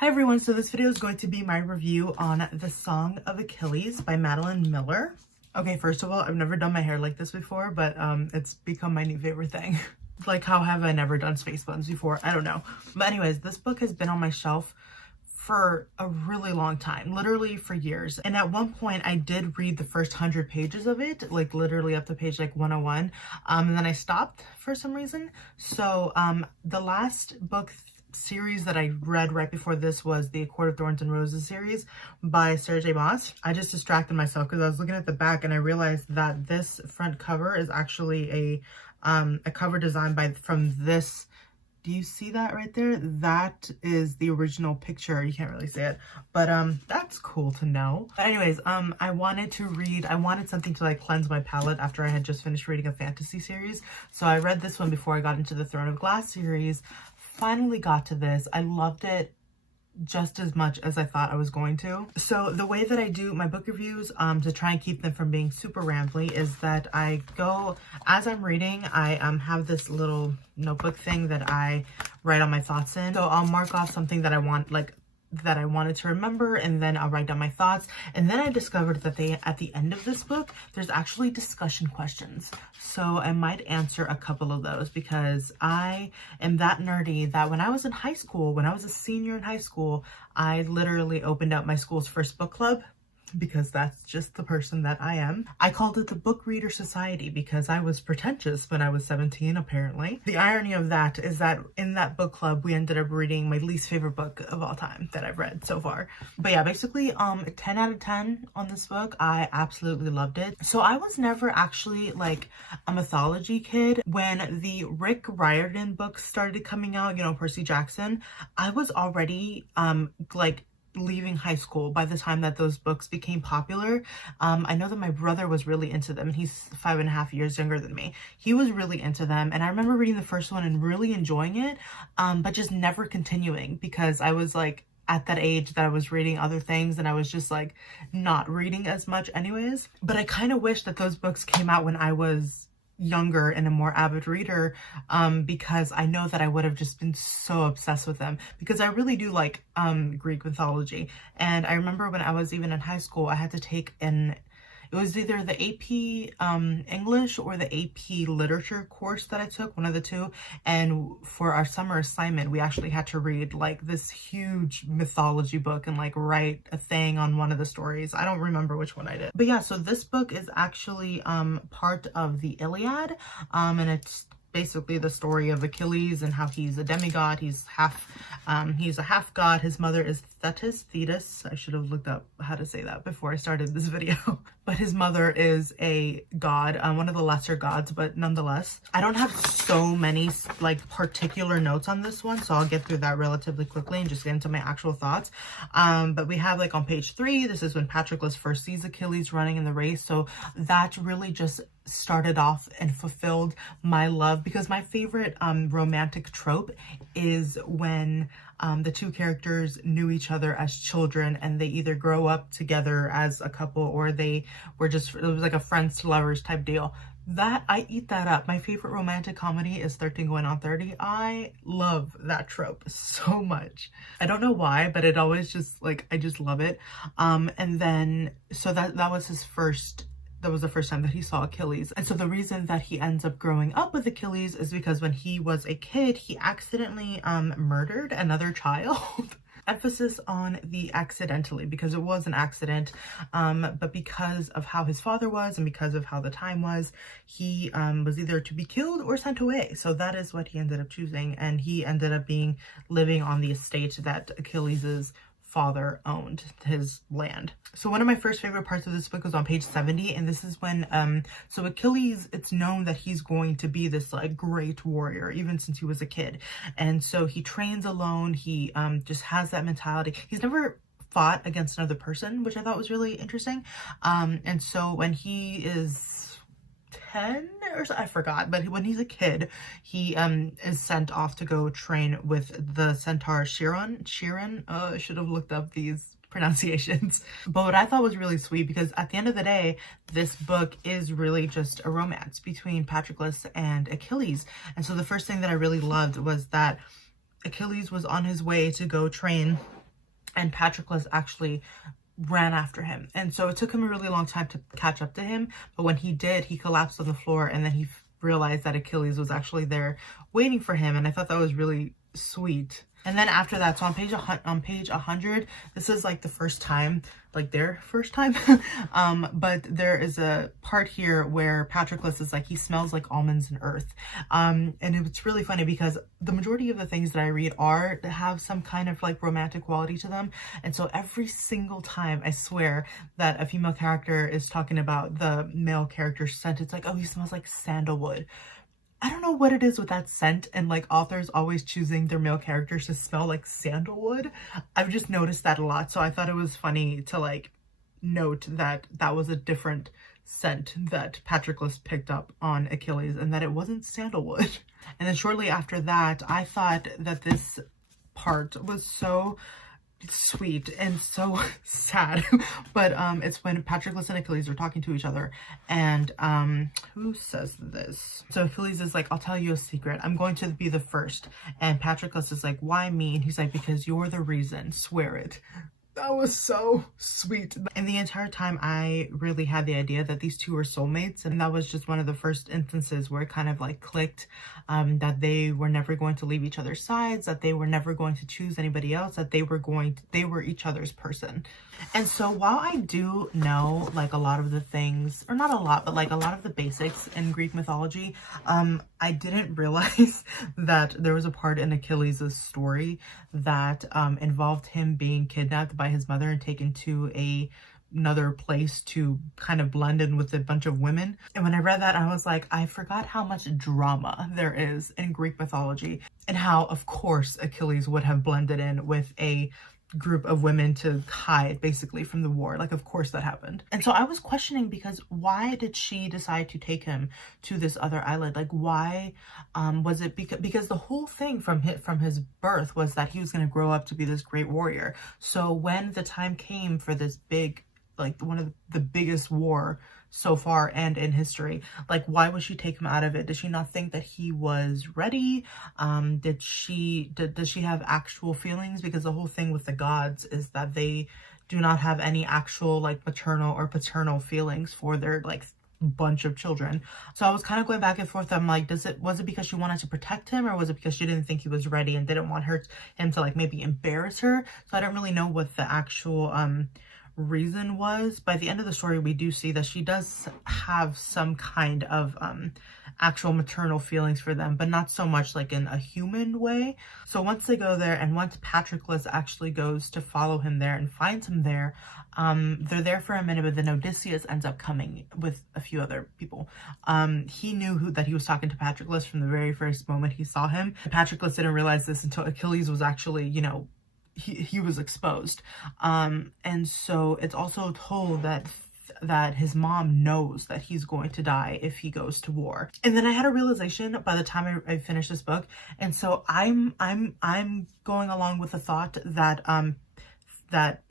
Hi everyone, so this video is going to be my review on The Song of Achilles by Madeline Miller. Okay, first of all, I've never done my hair like this before, but it's become my new favorite thing. Like, how have I never done space buns before? I don't know. But anyways, this book has been on my shelf for a really long time, literally for years. And at one point I did read the first 100 pages of it, like literally up to page like 101. And then I stopped for some reason. So the last book series that I read right before this was the A Court of Thorns and Roses series by Sarah J. Maas. I just distracted myself because I was looking at the back and I realized that this front cover is actually a cover design from this. Do you see that right there? That is the original picture. You can't really see it, but that's cool to know. But anyways, I wanted something to like cleanse my palate after I had just finished reading a fantasy series. So I read this one before I got into the Throne of Glass series. Finally got to this. I loved it just as much as I thought I was going to. So the way that I do my book reviews, to try and keep them from being super rambly, is that I go, as I'm reading, I have this little notebook thing that I write all my thoughts in. So I'll mark off something that I want, like, that I wanted to remember, and then I'll write down my thoughts. And then I discovered that at the end of this book, there's actually discussion questions. So I might answer a couple of those because I am that nerdy that when I was in high school, when I was a senior in high school, I literally opened up my school's first book club, because that's just the person that I am. I called it the Book Reader Society because I was pretentious when I was 17, apparently. The irony of that is that in that book club, we ended up reading my least favorite book of all time that I've read so far. But yeah, basically 10 out of 10 on this book. I absolutely loved it. So I was never actually like a mythology kid. When the Rick Riordan books started coming out, you know, Percy Jackson, I was already like leaving high school by the time that those books became popular. I know that my brother was really into them, and he's 5.5 years younger than me. He was really into them, and I remember reading the first one and really enjoying it, but just never continuing because I was like at that age that I was reading other things and I was just like not reading as much anyways. But I kind of wish that those books came out when I was younger and a more avid reader, because I know that I would have just been so obsessed with them, because I really do like Greek mythology. And I remember when I was even in high school, I had to take it was either the AP English or the AP Literature course that I took, one of the two. And for our summer assignment, we actually had to read like this huge mythology book and like write a thing on one of the stories. I don't remember which one I did. But yeah, so this book is actually part of the Iliad, and it's basically the story of Achilles and how he's a demigod. He's a half god. His mother is Thetis. I should have looked up how to say that before I started this video. But his mother is a god, one of the lesser gods, but nonetheless. I don't have so many like particular notes on this one, so I'll get through that relatively quickly and just get into my actual thoughts. But we have like on page 3, this is when Patroclus first sees Achilles running in the race. So that really just started off and fulfilled my love, because my favorite romantic trope is when the two characters knew each other as children and they either grow up together as a couple or they were just, it was like a friends to lovers type deal. That, I eat that up. My favorite romantic comedy is 13 Going on 30. I love that trope so much. I don't know why, but it always just like, I just love it. And then, so that was his first, that was the first time that he saw Achilles. And so the reason that he ends up growing up with Achilles is because when he was a kid, he accidentally murdered another child. Emphasis on the accidentally, because it was an accident, but because of how his father was and because of how the time was, he was either to be killed or sent away. So that is what he ended up choosing, and he ended up living on the estate that Achilles's father owned, his land. So one of my first favorite parts of this book was on page 70, and this is when so Achilles, it's known that he's going to be this like great warrior even since he was a kid, and so he trains alone. He just has that mentality. He's never fought against another person, which I thought was really interesting. And so when he is 10 or so, I forgot, but when he's a kid, he is sent off to go train with the centaur Chiron. I should have looked up these pronunciations. But what I thought was really sweet, because at the end of the day, this book is really just a romance between Patroclus and Achilles. And so the first thing that I really loved was that Achilles was on his way to go train and Patroclus actually ran after him. And so it took him a really long time to catch up to him, but when he did, he collapsed on the floor, and then he realized that Achilles was actually there waiting for him, and I thought that was really sweet. And then after that, so on page 100, this is like the first time, like their first time, but there is a part here where Patroclus is like, he smells like almonds and earth. And it's really funny because the majority of the things that I read have some kind of like romantic quality to them. And so every single time I swear that a female character is talking about the male character's scent, it's like, oh, he smells like sandalwood. I don't know what it is with that scent and like authors always choosing their male characters to smell like sandalwood. I've just noticed that a lot. So I thought it was funny to like note that that was a different scent that Patroclus picked up on Achilles and that it wasn't sandalwood. And then shortly after that, I thought that this part was so sweet and so sad, but it's when Patroclus and Achilles are talking to each other, and who says this? So Achilles is like, I'll tell you a secret, I'm going to be the first, and Patroclus is like, why me? And he's like, because you're the reason, swear it. That was so sweet. And the entire time I really had the idea that these two were soulmates, and that was just one of the first instances where it kind of like clicked, that they were never going to leave each other's sides, that they were never going to choose anybody else, that they were each other's person. And so while I do know like a lot of the things, or not a lot, but like a lot of the basics in Greek mythology, I didn't realize that there was a part in Achilles' story that involved him being kidnapped by his mother and taken to another place to kind of blend in with a bunch of women. And when I read that, I was like, I forgot how much drama there is in Greek mythology, and how of course Achilles would have blended in with a group of women to hide basically from the war. Like, of course that happened. And so I was questioning, because why did she decide to take him to this other island? Like, why was it because the whole thing from his birth was that he was going to grow up to be this great warrior. So when the time came for this big, like one of the biggest war so far and in history, like, why would she take him out of it? Did she not think that he was ready? Does she have actual feelings? Because the whole thing with the gods is that they do not have any actual like maternal or paternal feelings for their like bunch of children. So I was kind of going back and forth. I'm like, was it because she wanted to protect him, or was it because she didn't think he was ready and didn't want him to like maybe embarrass her? So I don't really know what the actual reason was. By the end of the story, we do see that she does have some kind of actual maternal feelings for them, but not so much like in a human way. So once they go there, and once Patroclus actually goes to follow him there and finds him there, they're there for a minute, but then Odysseus ends up coming with a few other people. He knew that he was talking to Patroclus from the very first moment he saw him. Patroclus didn't realize this until Achilles was actually, you know, he was exposed. And so it's also told that his mom knows that he's going to die if he goes to war. And then I had a realization by the time I finished this book. And so I'm going along with the thought that that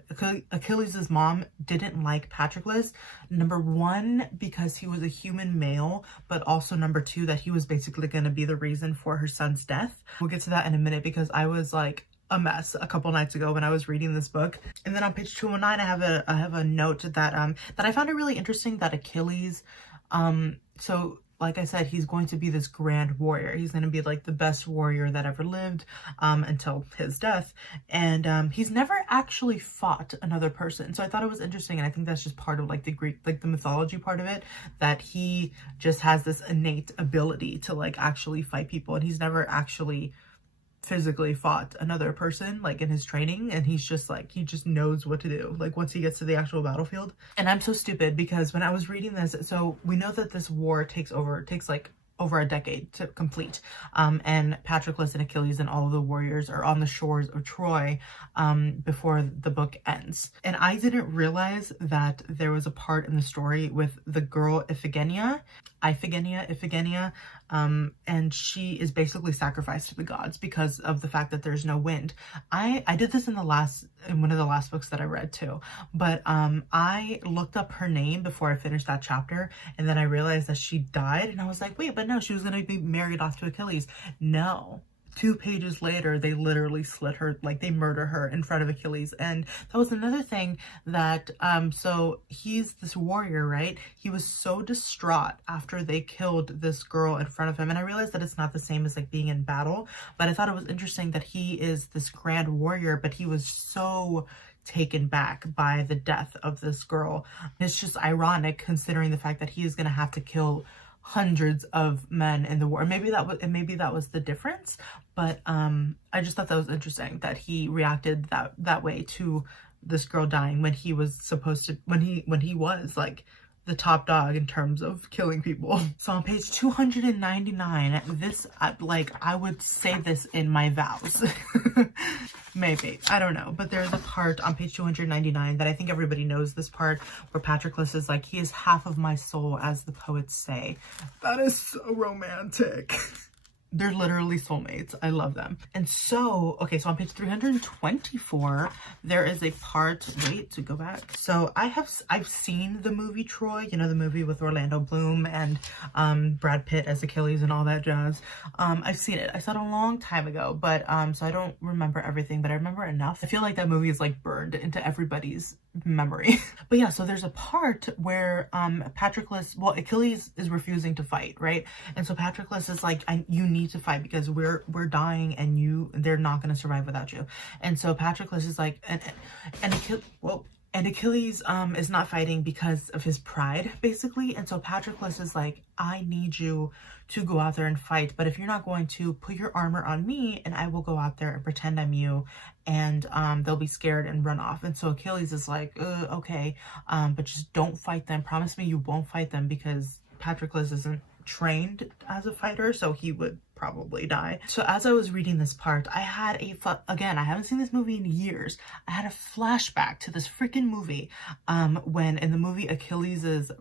Achilles' mom didn't like Patroclus. Number one, because he was a human male, but also number two, that he was basically going to be the reason for her son's death. We'll get to that in a minute, because I was like a mess a couple nights ago when I was reading this book. And then on page 209, I have a note that I found it really interesting, that Achilles, so like I said, he's going to be this grand warrior. He's going to be like the best warrior that ever lived, until his death. And he's never actually fought another person. So I thought it was interesting. And I think that's just part of like the Greek, like the mythology part of it, that he just has this innate ability to like actually fight people. And he's never actually physically fought another person like in his training, and he's just like, he just knows what to do like once he gets to the actual battlefield. And I'm so stupid, because when I was reading this, so we know that this war takes like over a decade to complete, and Patroclus and Achilles and all of the warriors are on the shores of Troy before the book ends. And I didn't realize that there was a part in the story with the girl Iphigenia, and she is basically sacrificed to the gods because of the fact that there's no wind. I did this in one of the last books that I read too, but I looked up her name before I finished that chapter, and then I realized that she died, and I was like, wait, but no, she was going to be married off to Achilles. No, 2 pages later, they literally slit her, like they murder her in front of Achilles. And that was another thing that, so he's this warrior, right? He was so distraught after they killed this girl in front of him. And I realized that it's not the same as like being in battle, but I thought it was interesting that he is this grand warrior, but he was so taken back by the death of this girl. It's just ironic considering the fact that he is going to have to kill hundreds of men in the war. Maybe that was the difference, but I just thought that was interesting that he reacted that way to this girl dying when he was supposed to, when he was like the top dog in terms of killing people. So on page 299, this, like, I would say this in my vows. Maybe, I don't know, but there's a part on page 299 that I think everybody knows this part, where Patroclus is like, he is half of my soul, as the poets say. That is so romantic. They're literally soulmates. I love them. And so, okay, so on page 324, there is a part, wait, to go back. So I've seen the movie Troy, you know, the movie with Orlando Bloom and Brad Pitt as Achilles and all that jazz. I've seen it. I saw it a long time ago, but so I don't remember everything, but I remember enough. I feel like that movie is like burned into everybody's memory. But yeah, so there's a part where Patroclus, well, Achilles is refusing to fight, right? And so Patroclus is like, you need to fight because we're dying and they're not going to survive without you. And so Patroclus is like, and Achilles is not fighting because of his pride, basically. And so Patroclus is like, I need you to go out there and fight, but if you're not going to, put your armor on me and I will go out there and pretend I'm you, and they'll be scared and run off. And so Achilles is like, okay, but just don't fight them. Promise me you won't fight them, because Patroclus isn't trained as a fighter, so he would probably die. So as I was reading this part, I had again, I haven't seen this movie in years. I had a flashback to this freaking movie when in the movie Achilles'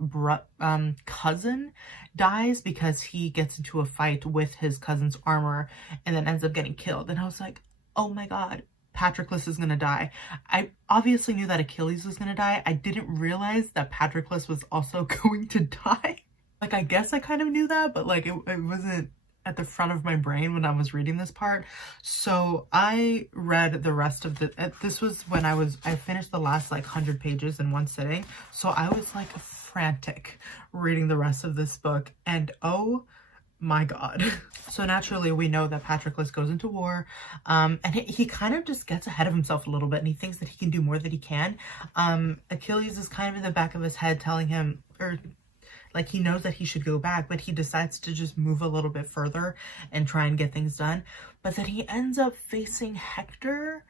cousin dies because he gets into a fight with his cousin's armor and then ends up getting killed. And I was like, oh my god, Patroclus is gonna die. I obviously knew that Achilles was gonna die. I didn't realize that Patroclus was also going to die. Like, I guess I kind of knew that, but like it wasn't at the front of my brain when I was reading this part. So I read the rest of this was when I finished the last like 100 pages in one sitting. So I was like frantic reading the rest of this book, and oh my god. So naturally we know that Patroclus goes into war, and he kind of just gets ahead of himself a little bit, and he thinks that he can do more than he can. Achilles is kind of in the back of his head telling him, or like, he knows that he should go back, but he decides to just move a little bit further and try and get things done. But then he ends up facing Hector,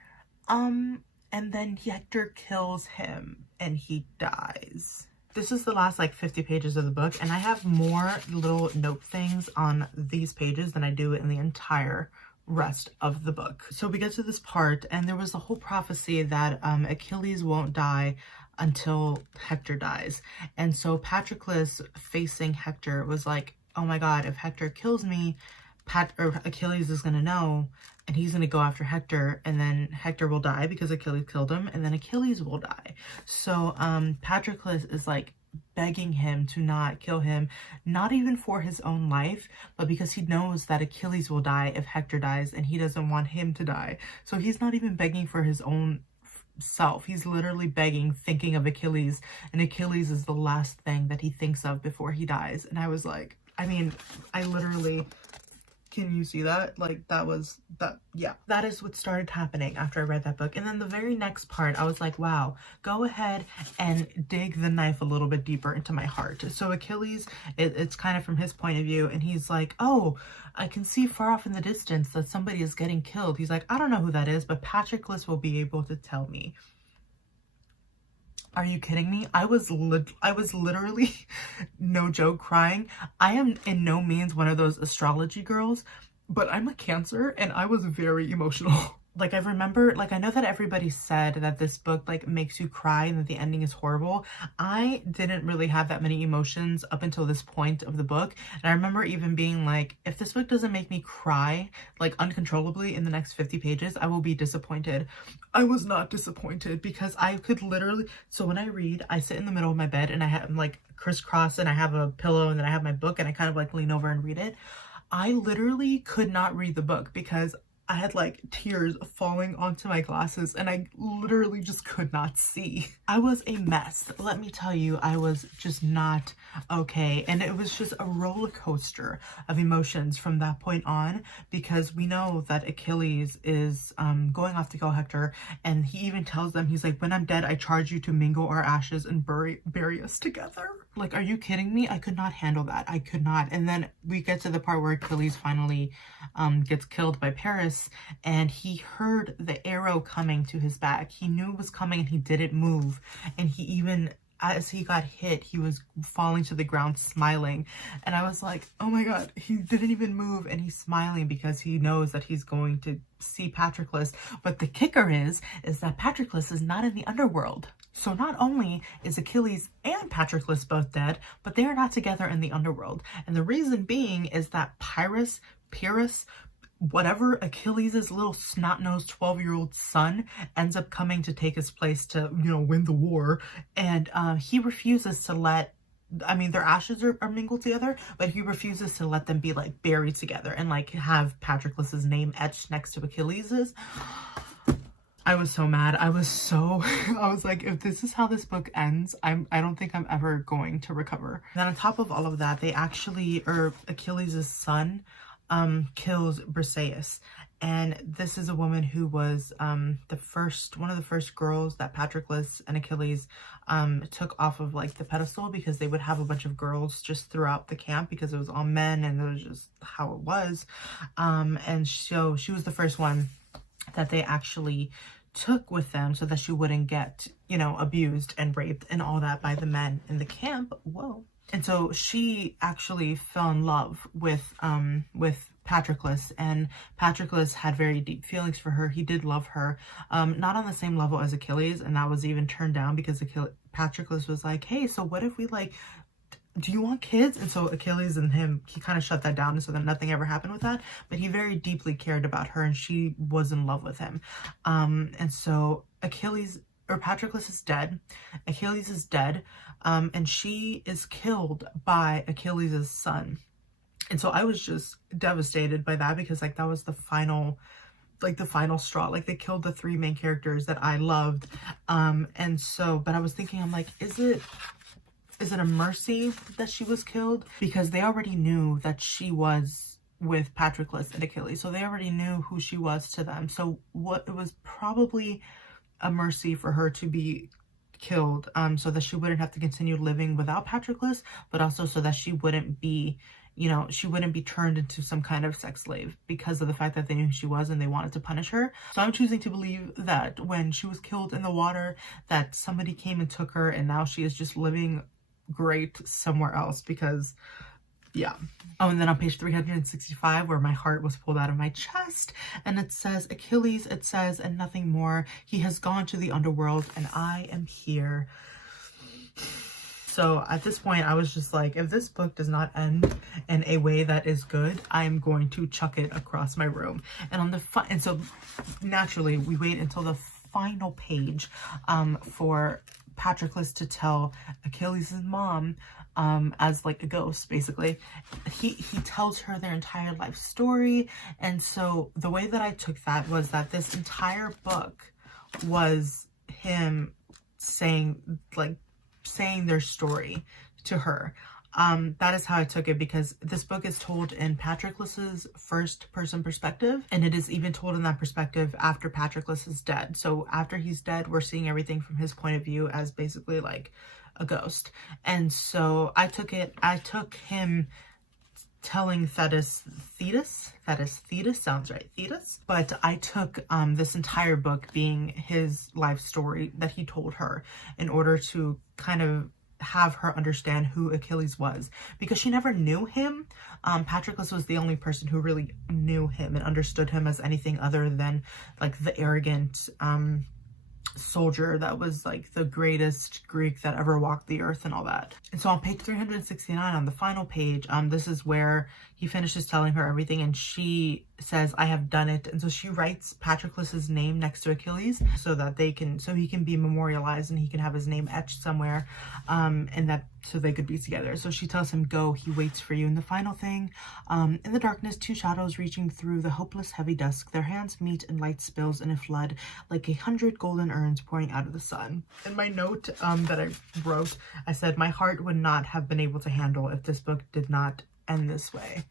and then Hector kills him and he dies. This is the last like 50 pages of the book, and I have more little note things on these pages than I do in the entire rest of the book. So we get to this part, and there was a whole prophecy that Achilles won't die until Hector dies. And so Patroclus facing Hector was like, oh my god, if Hector kills me, Achilles is gonna know, and he's gonna go after Hector, and then Hector will die because Achilles killed him, and then Achilles will die. So Patroclus is like begging him to not kill him, not even for his own life, but because he knows that Achilles will die if Hector dies, and he doesn't want him to die. So he's not even begging for his own self. He's literally begging, thinking of Achilles, and Achilles is the last thing that he thinks of before he dies. And I was like, I mean, I literally, can you see that? Like, yeah, that is what started happening after I read that book. And then the very next part, I was like, wow, go ahead and dig the knife a little bit deeper into my heart. So Achilles, it's kind of from his point of view, and he's like, oh, I can see far off in the distance that somebody is getting killed. He's like, I don't know who that is, but Patroclus will be able to tell me. Are you kidding me? I was literally, no joke, crying. I am in no means one of those astrology girls, but I'm a Cancer, and I was very emotional. Like, I remember, like, I know that everybody said that this book, like, makes you cry and that the ending is horrible. I didn't really have that many emotions up until this point of the book. And I remember even being like, if this book doesn't make me cry, like, uncontrollably in the next 50 pages, I will be disappointed. I was not disappointed, because I could literally, so when I read, I sit in the middle of my bed and I'm like crisscross, and I have a pillow, and then I have my book, and I kind of like lean over and read it. I literally could not read the book because I had like tears falling onto my glasses and I literally just could not see. I was a mess. Let me tell you, I was just not okay. And it was just a roller coaster of emotions from that point on, because we know that Achilles is going off to kill Hector, and he even tells them, he's like, when I'm dead, I charge you to mingle our ashes and bury us together. Like, are you kidding me? I could not handle that. I could not. And then we get to the part where Achilles finally gets killed by Paris, and he heard the arrow coming to his back. He knew it was coming and he didn't move. And he even, as he got hit, he was falling to the ground smiling. And I was like, oh my God, he didn't even move and he's smiling because he knows that he's going to see Patroclus. But the kicker is that Patroclus is not in the underworld. So not only is Achilles and Patroclus both dead, but they are not together in the underworld. And the reason being is that Pyrrhus, whatever, Achilles' little snot-nosed 12-year-old son ends up coming to take his place to, you know, win the war. And he refuses to let, I mean, their ashes are mingled together, but he refuses to let them be like buried together and like have Patroclus's name etched next to Achilles's. I was so mad. I was like, if this is how this book ends, I don't think I'm ever going to recover. And then on top of all of that, they actually, or Achilles' son, kills Briseis. And this is a woman who was one of the first girls that Patroclus and Achilles took off of like the pedestal, because they would have a bunch of girls just throughout the camp because it was all men and it was just how it was. And so she was the first one that they actually took with them so that she wouldn't get, you know, abused and raped and all that by the men in the camp. Whoa. And so she actually fell in love with Patroclus, and Patroclus had very deep feelings for her. He did love her, not on the same level as Achilles, and that was even turned down because Patroclus was like, hey, so what if we like, do you want kids? And so Achilles and him, he kind of shut that down, so that nothing ever happened with that. But he very deeply cared about her, and she was in love with him. And so Patroclus is dead. Achilles is dead. And she is killed by Achilles' son. And so I was just devastated by that, because like that was the final straw. Like they killed the three main characters that I loved. And so, but I was thinking, I'm like, is it a mercy that she was killed? Because they already knew that she was with Patroclus and Achilles. So they already knew who she was to them. So it was probably a mercy for her to be killed, so that she wouldn't have to continue living without Patroclus, but also so that she wouldn't be, you know, she wouldn't be turned into some kind of sex slave because of the fact that they knew who she was and they wanted to punish her. So I'm choosing to believe that when she was killed in the water, that somebody came and took her, and now she is just living great somewhere else, because yeah. Oh, and then on page 365, where my heart was pulled out of my chest, and it says, Achilles, it says, and nothing more. He has gone to the underworld, and I am here. So at this point, I was just like, if this book does not end in a way that is good, I'm going to chuck it across my room. And on the and so naturally, we wait until the final page for Patroclus to tell Achilles' mom, as like a ghost, basically. He tells her their entire life story. And so the way that I took that was that this entire book was him saying their story to her. That is how I took it, because this book is told in Patroclus's first person perspective, and it is even told in that perspective after Patroclus is dead. So after he's dead, we're seeing everything from his point of view as basically like a ghost. And so I took him telling Thetis sounds right, Thetis. But I took this entire book being his life story that he told her in order to kind of have her understand who Achilles was, because she never knew him. Patroclus was the only person who really knew him and understood him as anything other than like the arrogant soldier that was like the greatest Greek that ever walked the earth and all that. And so on page 369, on the final page, this is where he finishes telling her everything, and she says, I have done it. And so she writes Patroclus's name next to Achilles so that he can be memorialized and he can have his name etched somewhere, and that so they could be together. So she tells him, go, he waits for you. And the final thing, in the darkness, two shadows reaching through the hopeless heavy dusk, their hands meet and light spills in a flood like 100 golden urns pouring out of the sun. In my note that I wrote, I said, my heart would not have been able to handle if this book did not end this way.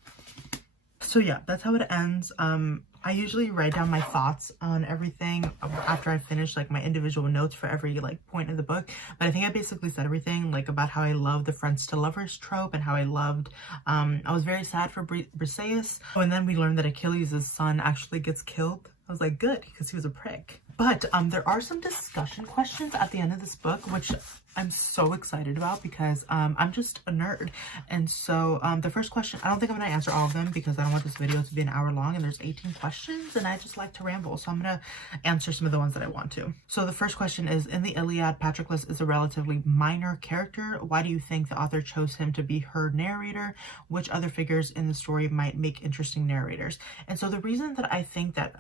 So yeah, that's how it ends. I usually write down my thoughts on everything after I finish like my individual notes for every like point of the book, but I think I basically said everything, like about how I love the friends to lovers trope and how I loved I was very sad for Briseis. Oh, and then we learned that Achilles' son actually gets killed. I was like, good, because he was a prick. But there are some discussion questions at the end of this book, which I'm so excited about because I'm just a nerd. And so the first question, I don't think I'm going to answer all of them because I don't want this video to be an hour long and there's 18 questions and I just like to ramble. So I'm going to answer some of the ones that I want to. So the first question is, in the Iliad, Patroclus is a relatively minor character. Why do you think the author chose him to be her narrator? Which other figures in the story might make interesting narrators? And so the reason that I think that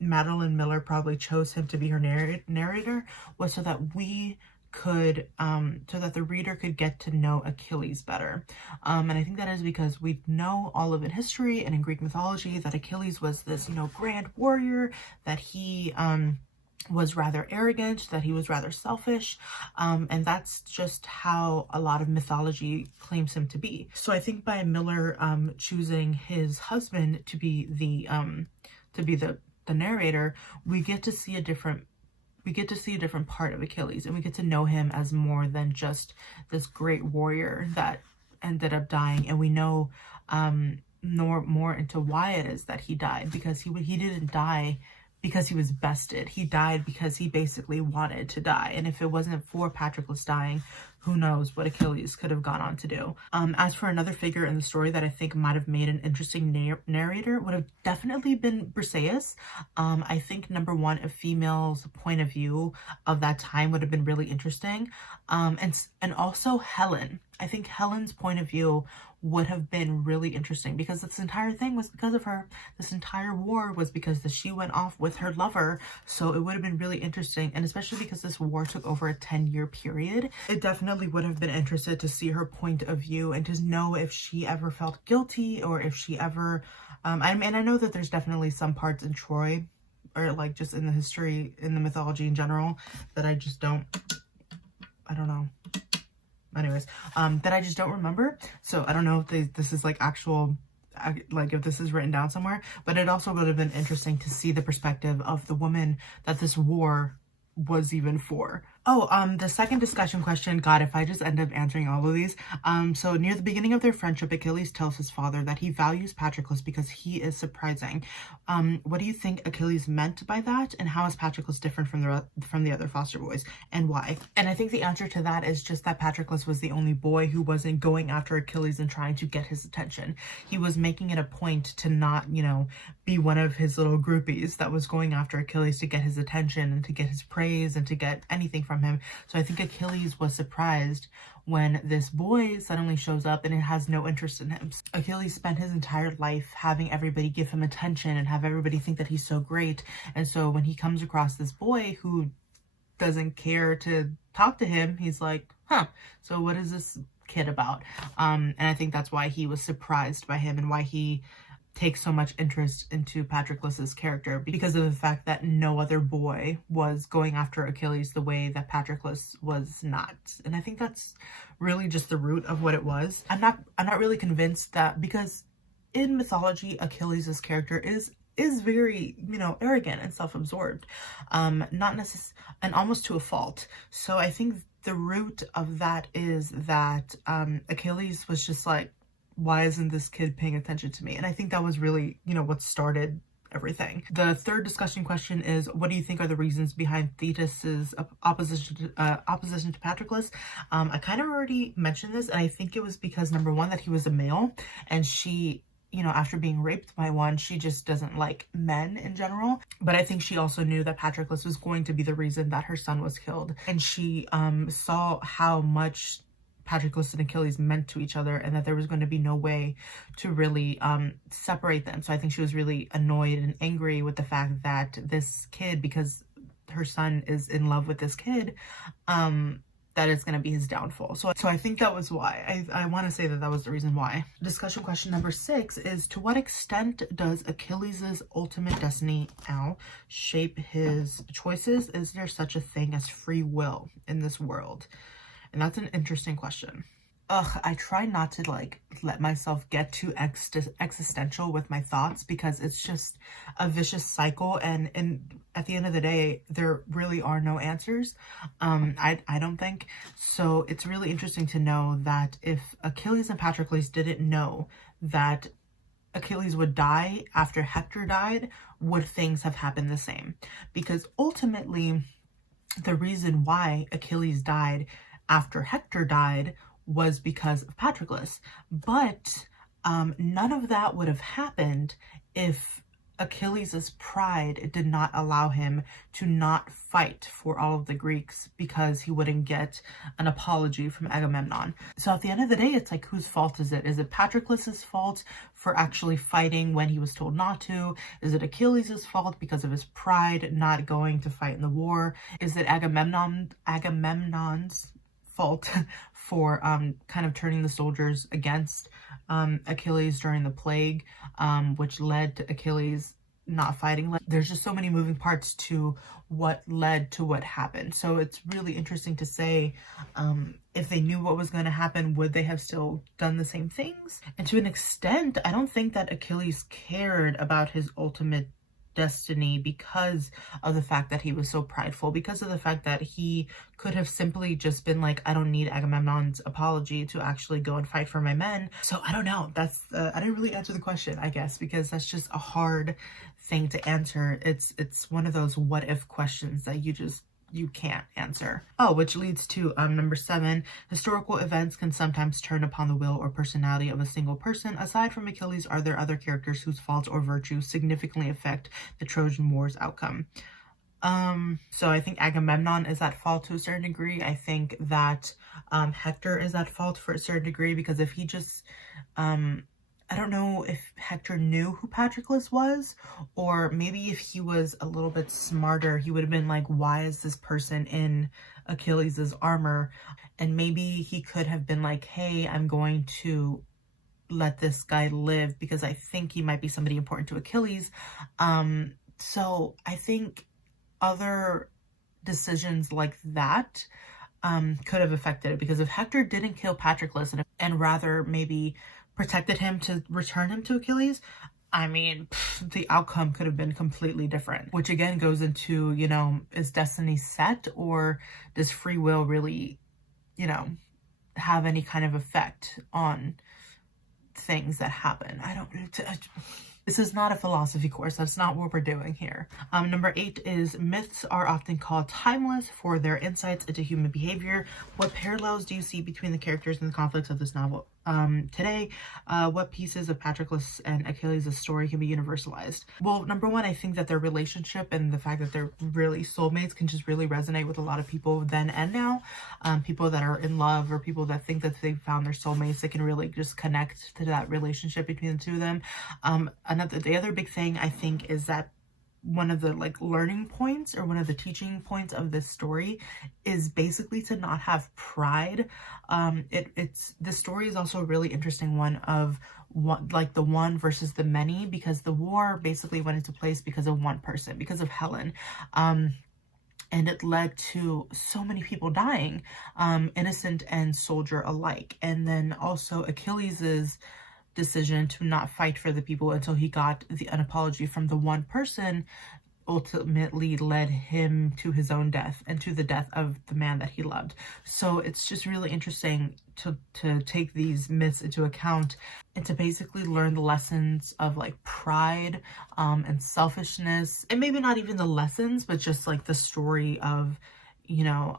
Madeline Miller probably chose him to be her narrator was so that we could so that the reader could get to know Achilles better, and I think that is because we know all of in history and in Greek mythology that Achilles was this, you know, grand warrior, that he was rather arrogant, that he was rather selfish, and that's just how a lot of mythology claims him to be. So I think by Miller choosing his husband to be the narrator, we get to see a different part of Achilles, and we get to know him as more than just this great warrior that ended up dying. And we know more into why it is that he died, because he didn't die because he was bested. He died because he basically wanted to die. And if it wasn't for Patroclus dying, who knows what Achilles could have gone on to do. As for another figure in the story that I think might have made an interesting narrator, would have definitely been Briseis. I think, number one, a female's point of view of that time would have been really interesting. And also Helen. I think Helen's point of view would have been really interesting because this entire thing was because of her. This entire war was because she went off with her lover. So it would have been really interesting. And especially because this war took over a 10-year period, it definitely would have been interested to see her point of view and to know if she ever felt guilty or if she ever, I mean, I know that there's definitely some parts in Troy or like just in the history, in the mythology in general, that I just don't, I don't know. Anyways, that I just don't remember. So I don't know if this is like actual, like if this is written down somewhere, but it also would have been interesting to see the perspective of the woman that this war was even for. Oh, the second discussion question, God, if I just end up answering all of these. So near the beginning of their friendship, Achilles tells his father that he values Patroclus because he is surprising. What do you think Achilles meant by that? And how is Patroclus different from the other foster boys, and why? And I think the answer to that is just that Patroclus was the only boy who wasn't going after Achilles and trying to get his attention. He was making it a point to not, you know, be one of his little groupies that was going after Achilles to get his attention and to get his praise and to get anything from him. So I think Achilles was surprised when this boy suddenly shows up and it has no interest in him. Achilles spent his entire life having everybody give him attention and have everybody think that he's so great. And so when he comes across this boy who doesn't care to talk to him, he's like, huh, so what is this kid about? And I think that's why he was surprised by him and why he takes so much interest into Patroclus's character, because of the fact that no other boy was going after Achilles the way that Patroclus was not. And I think that's really just the root of what it was. I'm not really convinced that, because in mythology Achilles' character is very, you know, arrogant and self-absorbed, not necessarily, and almost to a fault. So I think the root of that is that Achilles was just like, why isn't this kid paying attention to me? And I think that was really, you know, what started everything. The third discussion question is, what do you think are the reasons behind Thetis's opposition to Patroclus? I kind of already mentioned this, and I think it was because, number one, that he was a male, and she, you know, after being raped by one, she just doesn't like men in general. But I think she also knew that Patroclus was going to be the reason that her son was killed, and she saw how much Patroclus and Achilles meant to each other, and that there was going to be no way to really separate them. So I think she was really annoyed and angry with the fact that this kid, because her son is in love with this kid, that is going to be his downfall. So I think that was why. I want to say that that was the reason why. Discussion question number 6 is, to what extent does Achilles' ultimate destiny shape his choices? Is there such a thing as free will in this world? And that's an interesting question. I try not to like let myself get too existential with my thoughts, because it's just a vicious cycle, and at the end of the day there really are no answers. I don't think so. It's really interesting to know that if Achilles and Patroclus didn't know that Achilles would die after Hector died, would things have happened the same? Because ultimately the reason why Achilles died after Hector died was because of Patroclus. But none of that would have happened if Achilles' pride did not allow him to not fight for all of the Greeks, because he wouldn't get an apology from Agamemnon. So at the end of the day, it's like, whose fault is it? Is it Patroclus's fault for actually fighting when he was told not to? Is it Achilles' fault because of his pride not going to fight in the war? Is it Agamemnon's fault for kind of turning the soldiers against Achilles during the plague, which led to Achilles not fighting? There's just so many moving parts to what led to what happened. So it's really interesting to say, if they knew what was going to happen, would they have still done the same things? And to an extent, I don't think that Achilles cared about his ultimate destiny because of the fact that he was so prideful, because of the fact that he could have simply just been like, I don't need Agamemnon's apology to actually go and fight for my men. So I don't know. That's I didn't really answer the question, I guess, because that's just a hard thing to answer. It's one of those what if questions that you can't answer. Which leads to number 7. Historical events can sometimes turn upon the will or personality of a single person. Aside from Achilles, are there other characters whose faults or virtues significantly affect the Trojan War's outcome? So I think Agamemnon is at fault to a certain degree. I think that Hector is at fault for a certain degree, because if he just I don't know if Hector knew who Patroclus was, or maybe if he was a little bit smarter, he would have been like, why is this person in Achilles' armor? And maybe he could have been like, hey, I'm going to let this guy live because I think he might be somebody important to Achilles. So I think other decisions like that could have affected it, because if Hector didn't kill Patroclus and rather maybe protected him to return him to Achilles, I mean, the outcome could have been completely different, which again goes into, you know, is destiny set, or does free will really, you know, have any kind of effect on things that happen? This is not a philosophy course. That's not what we're doing here. Number 8 is, myths are often called timeless for their insights into human behavior. What parallels do you see between the characters and the conflicts of this novel today? What pieces of Patroclus and Achilles' story can be universalized? Well, number 1, I think that their relationship and the fact that they're really soulmates can just really resonate with a lot of people then and now. People that are in love, or people that think that they've found their soulmates, they can really just connect to that relationship between the two of them. The other big thing I think is that one of the like learning points, or one of the teaching points of this story, is basically to not have pride. This story is also a really interesting one of the one versus the many, because the war basically went into place because of one person, because of Helen. And it led to so many people dying, innocent and soldier alike. And then also Achilles's decision to not fight for the people until he got an apology from the one person ultimately led him to his own death and to the death of the man that he loved. So it's just really interesting to take these myths into account and to basically learn the lessons of like pride and selfishness, and maybe not even the lessons, but just like the story of, you know,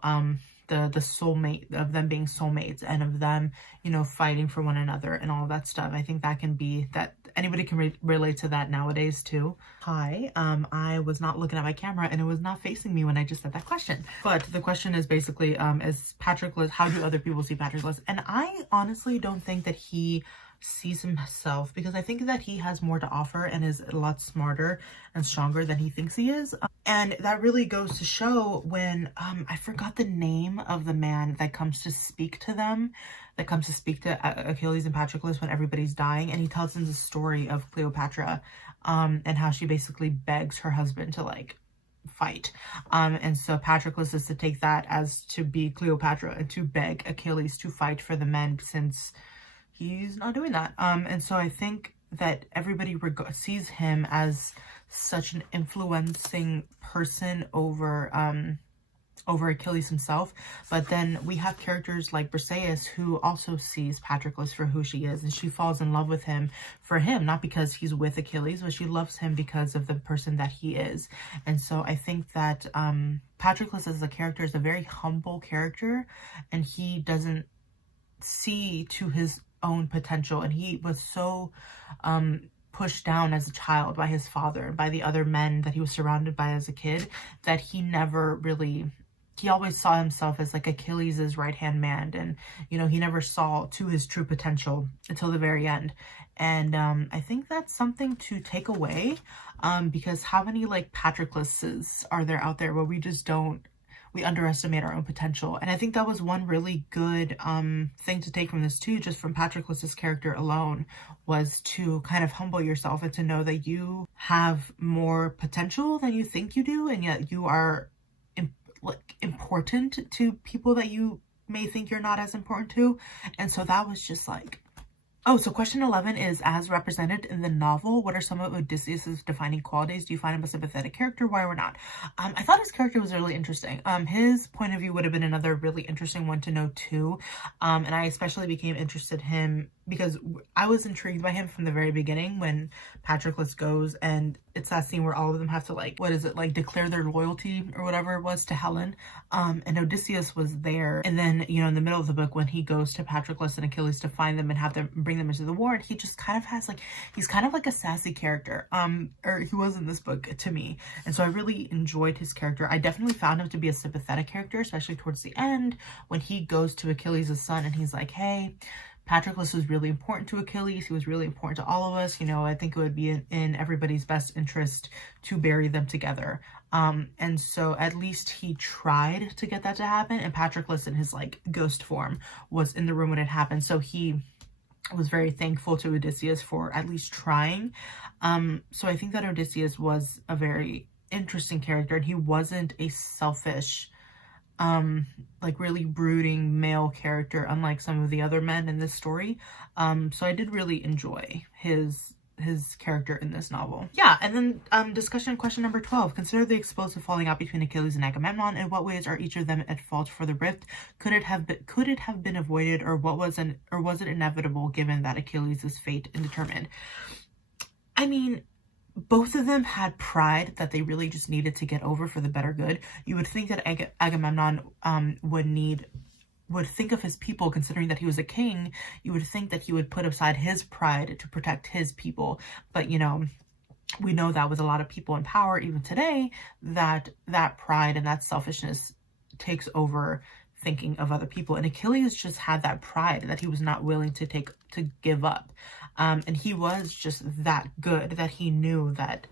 the soulmate, of them being soulmates, and of them, you know, fighting for one another and all that stuff. I think that can be, that anybody can relate to that nowadays too. Hi, I was not looking at my camera and it was not facing me when I just said that question. But the question is basically, is Patroclus, how do other people see Patroclus? And I honestly don't think that he sees himself, because I think that he has more to offer and is a lot smarter and stronger than he thinks he is. And that really goes to show when, I forgot the name of the man that comes to speak to them, that comes to speak to Achilles and Patroclus when everybody's dying. And he tells them the story of Cleopatra, and how she basically begs her husband to like fight. And so Patroclus is to take that as to be Cleopatra and to beg Achilles to fight for the men, since he's not doing that. And so I think that everybody sees him as such an influencing person over Achilles himself. But then we have characters like Briseis, who also sees Patroclus for who she is, and she falls in love with him for him, not because he's with Achilles, but she loves him because of the person that he is. And so I think that Patroclus as a character is a very humble character, and he doesn't see to his own potential, and he was so pushed down as a child by his father and by the other men that he was surrounded by as a kid, that he never really, he always saw himself as like Achilles's right-hand man, and you know, he never saw to his true potential until the very end. And I think that's something to take away, because how many like Patrocluses are there out there where we just don't, we underestimate our own potential. And I think that was one really good thing to take from this too, just from Patroclus's character alone, was to kind of humble yourself and to know that you have more potential than you think you do, and yet you are important to people that you may think you're not as important to. And so that was just like, oh, so question 11 is, as represented in the novel, what are some of Odysseus's defining qualities? Do you find him a sympathetic character? Why or not? I thought his character was really interesting. His point of view would have been another really interesting one to know too. And I especially became interested in him because I was intrigued by him from the very beginning when Patroclus goes, and it's that scene where all of them have to like, what is it, like declare their loyalty or whatever it was to Helen. And Odysseus was there. And then, you know, in the middle of the book, when he goes to Patroclus and Achilles to find them and have them bring them into the war, he just kind of has like, he's kind of like a sassy character, or he was in this book to me. And so I really enjoyed his character. I definitely found him to be a sympathetic character, especially towards the end when he goes to Achilles' son and he's like, hey, Patroclus was really important to Achilles. He was really important to all of us. You know, I think it would be in everybody's best interest to bury them together. And so at least he tried to get that to happen. And Patroclus in his like ghost form was in the room when it happened. So he was very thankful to Odysseus for at least trying. So I think that Odysseus was a very interesting character, and he wasn't a selfish, like really brooding male character, unlike some of the other men in this story. So I did really enjoy his character in this novel. Yeah, and then discussion question number 12. Consider the explosive falling out between Achilles and Agamemnon. In what ways are each of them at fault for the rift? Could it have been avoided, or was it inevitable given that Achilles' fate indeterminate? I mean, both of them had pride that they really just needed to get over for the better good. You would think that Agamemnon would think of his people, considering that he was a king. You would think that he would put aside his pride to protect his people. But, you know, we know that with a lot of people in power, even today, that pride and that selfishness takes over thinking of other people. And Achilles just had that pride that he was not willing to give up. And he was just that good that he knew that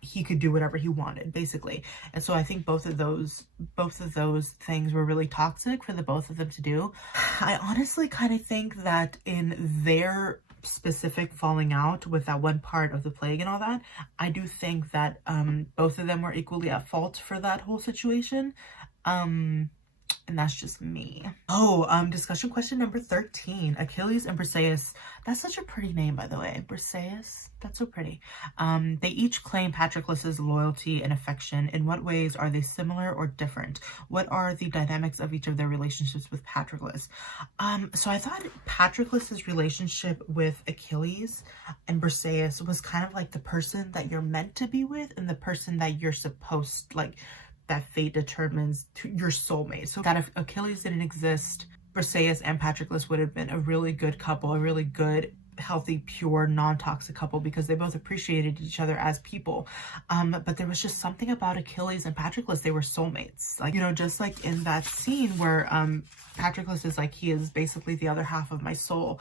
he could do whatever he wanted, basically. And so I think both of those things were really toxic for the both of them to do. I honestly kind of think that in their specific falling out with that one part of the plague and all that, I do think that both of them were equally at fault for that whole situation. And that's just me. Oh, discussion question number 13. Achilles and Briseis. That's such a pretty name, by the way. Briseis. That's so pretty. They each claim Patroclus's loyalty and affection. In what ways are they similar or different? What are the dynamics of each of their relationships with Patroclus? So I thought Patroclus's relationship with Achilles and Briseis was kind of like the person that you're meant to be with and the person that you're supposed, like, that fate determines your soulmate. So that if Achilles didn't exist, Briseis and Patroclus would have been a really good couple, a really good, healthy, pure, non-toxic couple, because they both appreciated each other as people. But there was just something about Achilles and Patroclus. They were soulmates. Like, you know, just like in that scene where Patroclus is like, he is basically the other half of my soul.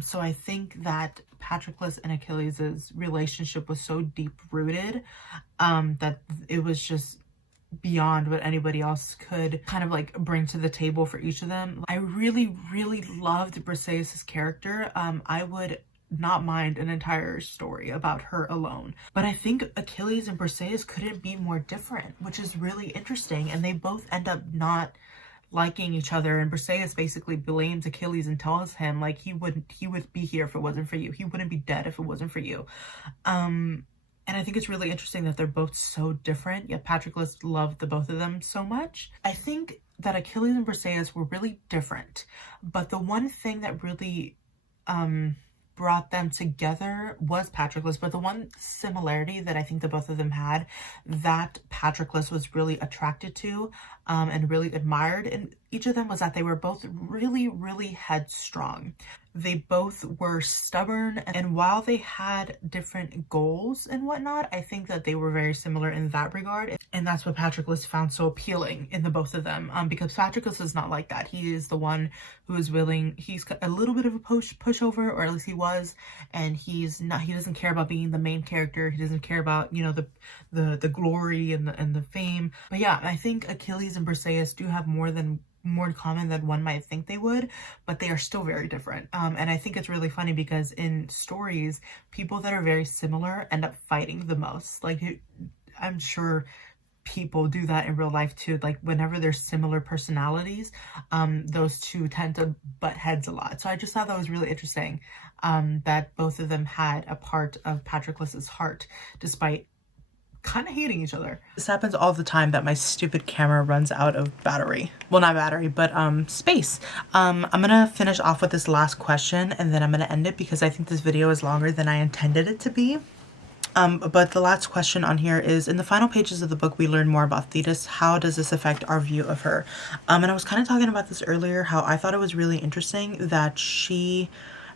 So I think that Patroclus and Achilles' relationship was so deep-rooted that it was just beyond what anybody else could kind of like bring to the table for each of them. I really loved Briseis' character. I would not mind an entire story about her alone, but I think Achilles and Briseis couldn't be more different, which is really interesting. And they both end up not liking each other, and Briseis basically blames Achilles and tells him like he would be here if it wasn't for you. He wouldn't be dead if it wasn't for you. And I think it's really interesting that they're both so different, yet Patroclus loved the both of them so much. I think that Achilles and Briseis were really different, but the one thing that really brought them together was Patroclus. But the one similarity that I think the both of them had, that Patroclus was really attracted to and really admired in each of them, was that they were both really headstrong. They both were stubborn, and while they had different goals and whatnot, I think that they were very similar in that regard. And that's what Patroclus found so appealing in the both of them, because Patroclus is not like that. He is the one who is willing, he's a little bit of a pushover, or at least he was, and he doesn't care about being the main character. He doesn't care about, you know, the glory and the fame. But yeah, I think Achilles and Briseis do have more in common than one might think they would, but they are still very different. And I think it's really funny because in stories, people that are very similar end up fighting the most. Like, I'm sure people do that in real life too. Like, whenever there's similar personalities, those two tend to butt heads a lot. So I just thought that was really interesting, that both of them had a part of Patroclus's heart, despite kind of hating each other. This happens all the time, that my stupid camera runs out of battery. Well, not battery, but space. I'm gonna finish off with this last question, and then I'm gonna end it because I think this video is longer than I intended it to be. But the last question on here is, in the final pages of the book, we learn more about Thetis. How does this affect our view of her? And I was kind of talking about this earlier, how I thought it was really interesting that she,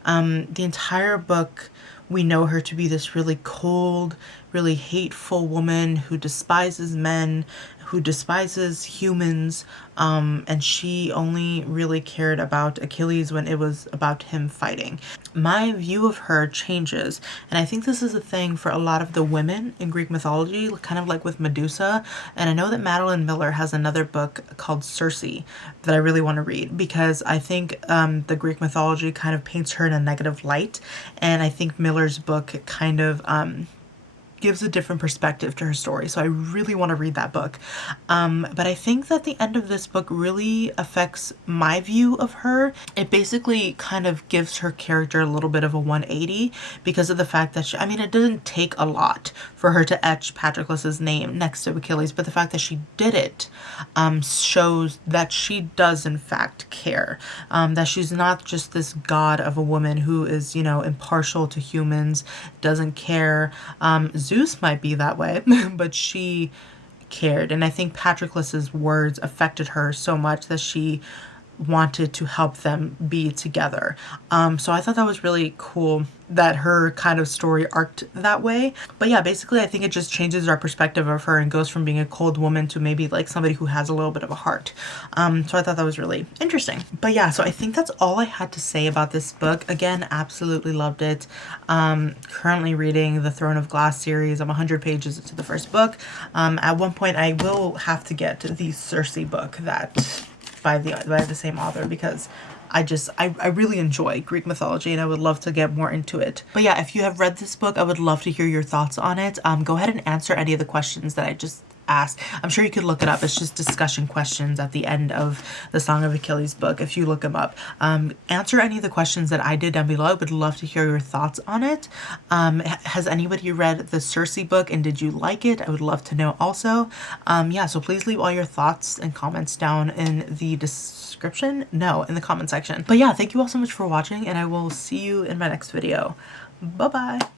the entire book, we know her to be this really cold, really hateful woman who despises men, who despises humans, and she only really cared about Achilles when it was about him fighting. My view of her changes, and I think this is a thing for a lot of the women in Greek mythology, kind of like with Medusa. And I know that Madeline Miller has another book called Circe that I really want to read, because I think the Greek mythology kind of paints her in a negative light, and I think Miller's book kind of gives a different perspective to her story. So I really want to read that book. But I think that the end of this book really affects my view of her. It basically kind of gives her character a little bit of a 180 because of the fact that I mean, it doesn't take a lot for her to etch Patroclus's name next to Achilles, but the fact that she did it shows that she does in fact care. That she's not just this god of a woman who is, you know, impartial to humans, doesn't care. Zeus might be that way, but she cared. And I think Patroclus's words affected her so much that she wanted to help them be together. So I thought that was really cool that her kind of story arced that way. But yeah, basically I think it just changes our perspective of her and goes from being a cold woman to maybe like somebody who has a little bit of a heart. So I thought that was really interesting. But yeah, so I think that's all I had to say about this book. Again, absolutely loved it. Currently reading the Throne of Glass series. I'm 100 pages into the first book. At one point I will have to get the Circe book that by the same author, because I really enjoy Greek mythology and I would love to get more into it. But yeah, if you have read this book, I would love to hear your thoughts on it. Go ahead and answer any of the questions that I just asked. I'm sure you could look it up. It's just discussion questions at the end of the Song of Achilles book, if you look them up. Answer any of the questions that I did down below. I would love to hear your thoughts on it. Has anybody read the Circe book and did you like it? I would love to know also. Yeah, so please leave all your thoughts and comments down in the description. No, in the comment section. But yeah, thank you all so much for watching, and I will see you in my next video. Bye-bye.